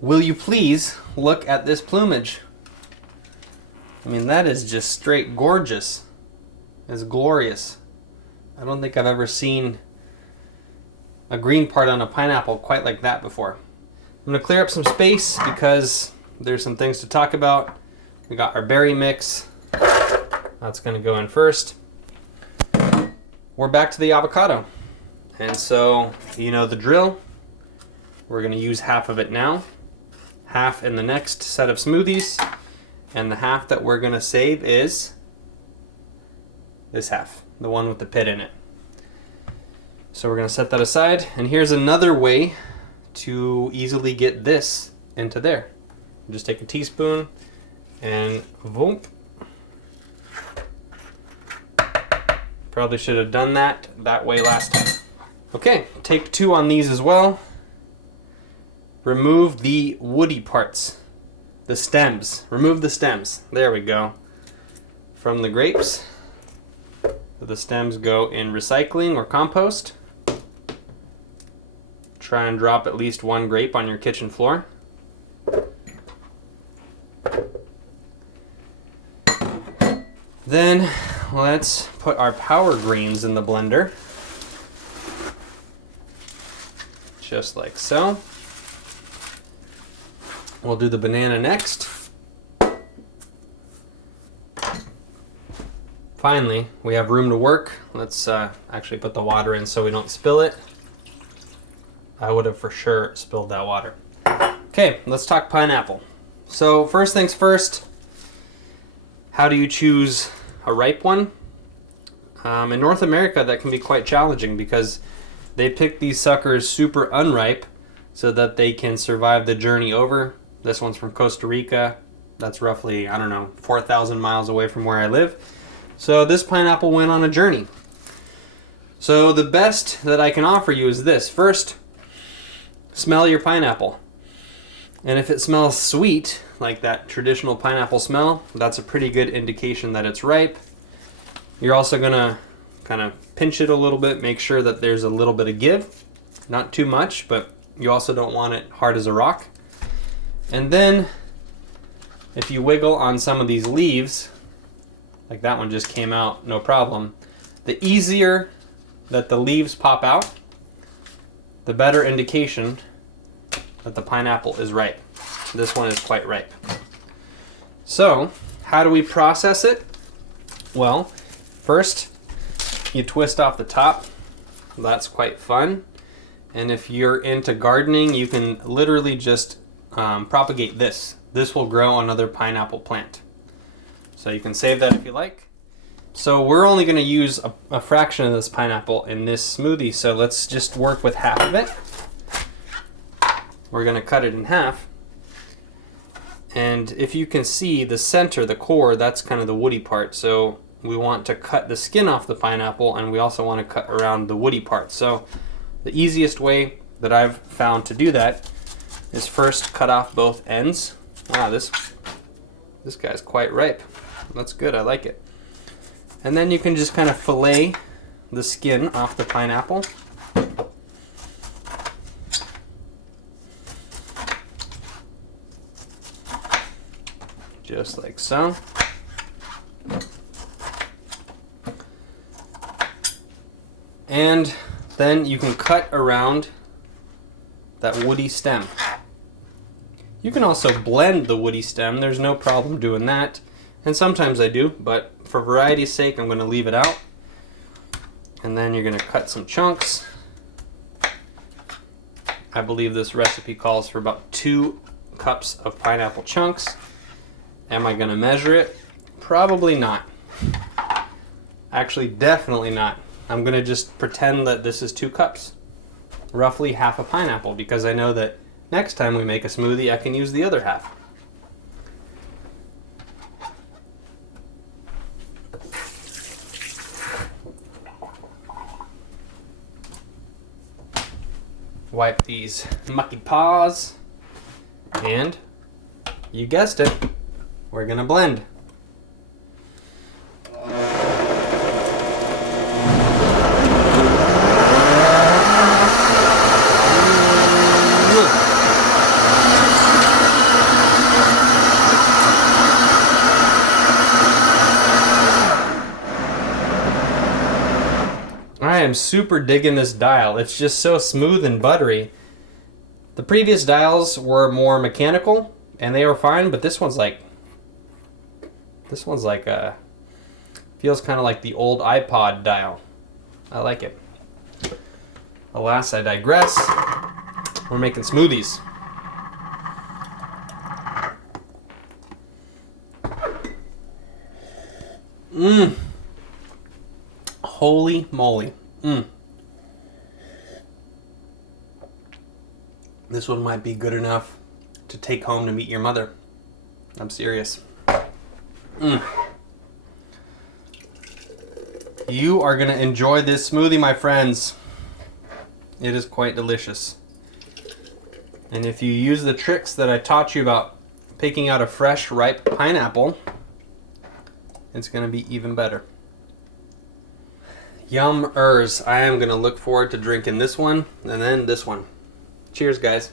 Will you please look at this plumage? I mean, that is just straight gorgeous. It's glorious. I don't think I've ever seen a green part on a pineapple quite like that before. I'm going to clear up some space because there's some things to talk about. We got our berry mix. That's going to go in first. We're back to the avocado. And so, you know the drill. We're going to use half of it now, half in the next set of smoothies, and the half that we're going to save is this half, the one with the pit in it. So we're going to set that aside, and here's another way to easily get this into there. Just take a teaspoon and boom. Probably should have done that way last time. Okay, take 2 on these as well. Remove the woody parts, the stems. Remove the stems. There we go. From the grapes. The stems go in recycling or compost. Try and drop at least 1 grape on your kitchen floor. Then let's put our power greens in the blender. Just like so. We'll do the banana next. Finally, we have room to work. Let's actually put the water in so we don't spill it. I would have for sure spilled that water. Okay, let's talk pineapple. So first things first, how do you choose a ripe one? In North America, that can be quite challenging because they pick these suckers super unripe so that they can survive the journey over. This one's from Costa Rica. That's roughly, 4,000 miles away from where I live. So this pineapple went on a journey. So the best that I can offer you is this. First, smell your pineapple. And if it smells sweet, like that traditional pineapple smell, that's a pretty good indication that it's ripe. You're also gonna kind of pinch it a little bit, make sure that there's a little bit of give. Not too much, but you also don't want it hard as a rock. And then, if you wiggle on some of these leaves, like that one just came out, no problem. The easier that the leaves pop out, the better indication that the pineapple is ripe. This one is quite ripe. So, how do we process it? Well, first, you twist off the top. That's quite fun. And if you're into gardening, you can literally just propagate this. This will grow another pineapple plant. So you can save that if you like. So we're only going to use a fraction of this pineapple in this smoothie, so let's just work with half of it. We're going to cut it in half. And if you can see the center, the core, that's kind of the woody part. So we want to cut the skin off the pineapple, and we also want to cut around the woody part. So the easiest way that I've found to do that is first cut off both ends. Wow, this guy's quite ripe. That's good, I like it. And then you can just kind of fillet the skin off the pineapple. Just like so. And then you can cut around that woody stem. You can also blend the woody stem, there's no problem doing that. And sometimes I do, but for variety's sake, I'm going to leave it out. And then you're going to cut some chunks. I believe this recipe calls for about 2 cups of pineapple chunks. Am I going to measure it? Probably not. Actually, definitely not. I'm going to just pretend that this is 2 cups. Roughly half a pineapple, because I know that next time we make a smoothie, I can use the other half. Wipe these mucky paws, and you guessed it, we're gonna blend. am super digging this dial. It's just so smooth and buttery. The previous dials were more mechanical, and they were fine, but this one's like feels kind of like the old iPod dial. I like it. Alas, I digress. We're making smoothies. Holy moly. This one might be good enough to take home to meet your mother. I'm serious. You are going to enjoy this smoothie, my friends. It is quite delicious. And if you use the tricks that I taught you about picking out a fresh, ripe pineapple, it's going to be even better. Yum-ers. I am going to look forward to drinking this one and then this one. Cheers, guys.